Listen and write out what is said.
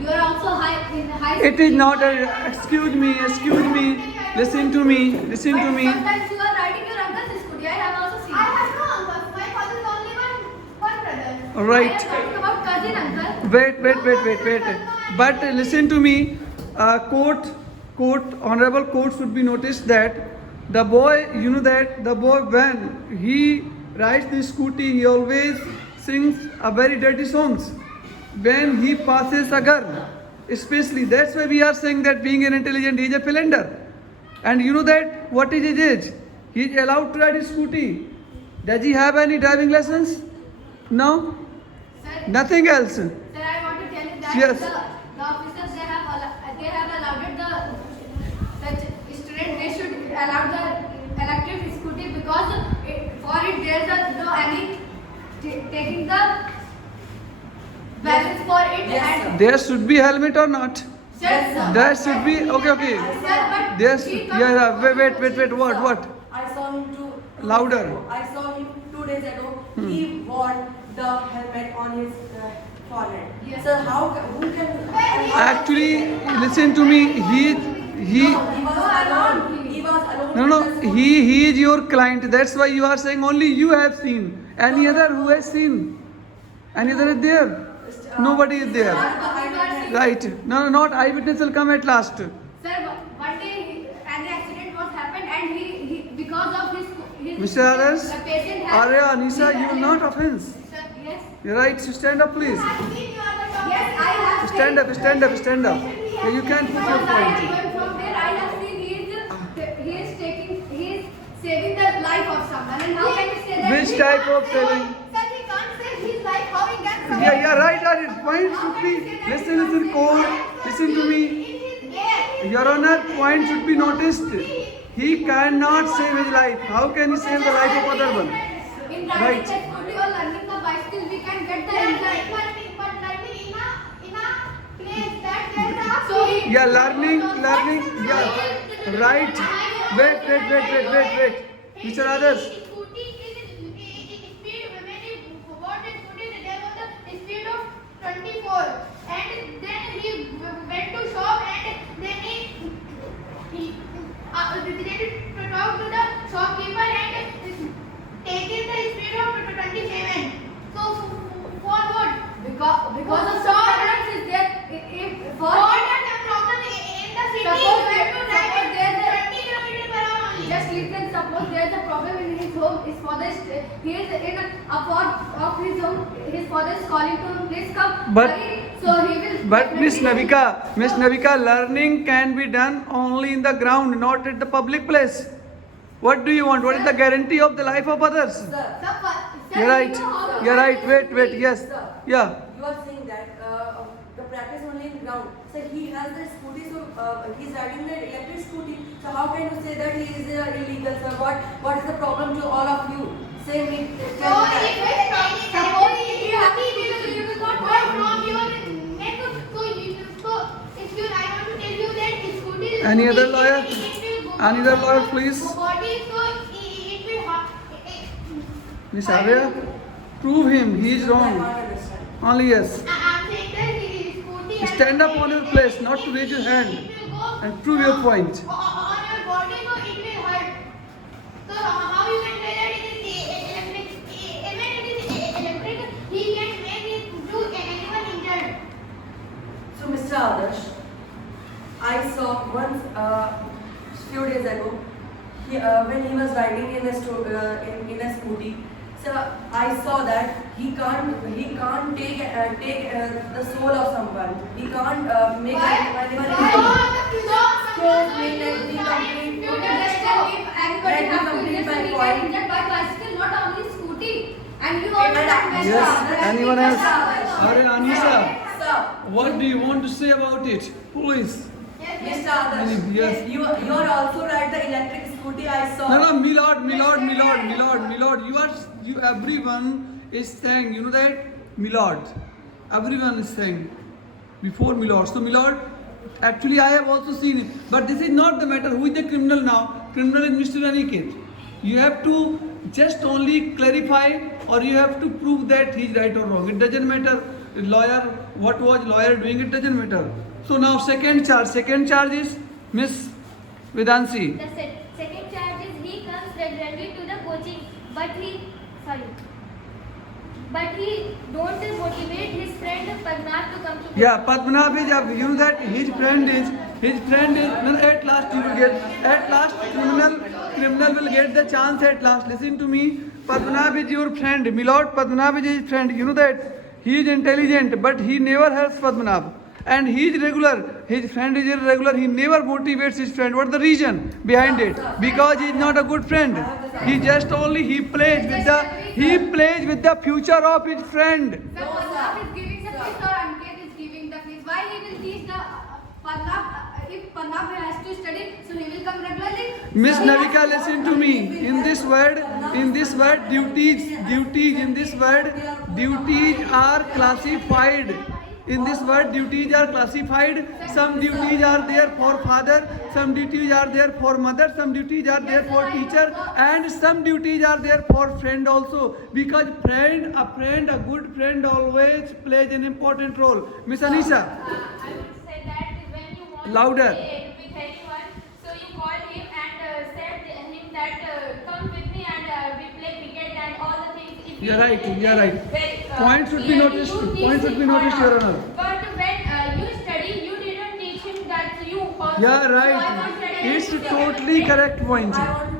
You are also high in high. It is not a, excuse me, listen to me. Sometimes you are riding your uncle's scooty. I have also seen. I have no uncle. My father is only one brother. All I right. am talking about cousin uncle. Wait. But listen to me. Honorable court should be noticed that the boy, you know that the boy when he rides the scooty, he always sings a very dirty songs. When he passes a girl, especially that's why we are saying that being an intelligent, he is a philander. And you know that what is his age? He is allowed to ride his scooty. Does he have any driving lessons? No. Sir, Nothing else. sir, I want to tell you that Yes. the officers they have allowed the student they should allow the electric scooty because for it there's no any taking the balance for it Yes, and There should be helmet or not? yes, sir. There should be. Okay. Sir, but There's he yeah. Wait. What? I saw him Louder. I saw him 2 days ago. He wore the helmet on his forehead. Yes. So who can? Actually, listen to me. He. He was alone. He was alone. No. with the scooty. He is your client. That's why you are saying only you have seen. Any other who has seen? Any other is there? Nobody is there. Right. No. Not eyewitness will come at last. Sir, one day an accident was happened and he because of his Mr. Aras, the patient has Arya, Anisa, you will not offense. Sir, yes. You're right. So stand up, please. Yes, I have Stand up. Yeah, you can put your Because I am point. going from there, I have seen he is saving the life of someone. And how can you say that? Which type of saving? Sir, he can't save his life. How he can survive? Yeah, right. Point should be. Listen, court. Listen to me. In his air. Your Honor, point should be noticed. He cannot save his life. How can he save the life of other one? In Right. riding the scooty or learning the bicycle, we can get the insight. But learning in a place that there's a So he Yeah, learning. Yeah, right. Wait. Mr. Adarsh. Scooty is speed. When he bought the scooty, there was a speed of 24. And then he went to shop and then he to talk to the shopkeeper and taken the speed of 27. So for what? because of some problems is there. If for What are the problems in the city? Suppose Where to drive suppose there's a- 20 kilometers per hour only. just listen, suppose there is a problem in his home, his father is he is in a part of his home, his father is calling to him, please come. But- hurry. So he will. But Miss Navika, learning can be done only in the ground, not at the public place. What do you want? What is the guarantee of the life of others? Sir, You're right. Wait. Yes. Sir. Yeah. You are saying that the practice only in ground. So he has the scooty, so he's riding the electric scooty. So how can you say that he is illegal, sir? What is the problem to all of you? Say me. So Tell me if that. suppose if you have you will not buy from your neck. So if you I want to tell you that scooty is Any other lawyer? it will go Any other lawyer, please? body so it will Miss Arya, prove him. He is I wrong. can't understand. Only yes. I'm saying that scooty has- Stand up on your place, not to raise your hand, It will go and prove your point. on your body, so it will hurt. So how you can say that it is electric? When it is electric, he can make it do anyone injured. So, Mr. Adarsh, I saw once few days ago, when he was riding in a scooty. So I saw that he can't take the soul of someone. He can't make anyone If you understand, if anybody Let me have to complete injure, my he point. can injure by bicycle, not only scooty. And you also And have mentioned Yes. that Anyone he else? can- Arya, Anisa, Sir, what do you want to say about it? Please. Mr. Adarsh, Yes. you are also ride the electric scooty. I saw. No, Milord. Everyone is saying, you know that? Milord. Everyone is saying before Milord. So Milord, actually I have also seen it. But this is not the matter. Who is the criminal now? Criminal is Mr. Aniket. You have to just only clarify or you have to prove that he is right or wrong. It doesn't matter lawyer, what was lawyer doing, it doesn't matter. So now second charge is Miss Vedansi. The second charge is he comes regularly to the coaching, but he don't motivate his friend Padmanabh to come to coaching. Yeah, Padmanabh is, you know that his friend is, no, at last you will get, at last criminal will get the chance at last. Listen to me, Padmanabh is your friend, Milord Padmanabh is his friend. You know that he is intelligent, but he never helps Padmanabh. And he is regular, his friend is irregular, he never motivates his friend. What is the reason behind it? Because he is not a good friend. He just only, he plays with the future of his friend. Sir, Padmanabh is giving the quiz or Aniket is giving the quiz. Why he will teach the Padmanabh? If Padmanabh has to study, so he will come regularly. Miss Navika, listen to me. In this word, duties are classified. In this word, duties are classified. Some duties are there for father, some duties are there for mother, some duties are there for teacher, and some duties are there for friend also. Because a good friend always plays an important role. Miss Anisha, I would say that when you want Louder. to play with anyone, so you call him and said him that come with me and we play cricket and all the things. If You're right. Point should be you noticed, teach Your him Honor. But when you study, you didn't teach him that you also. Yeah, So I right. was studying It's together. totally correct point. I want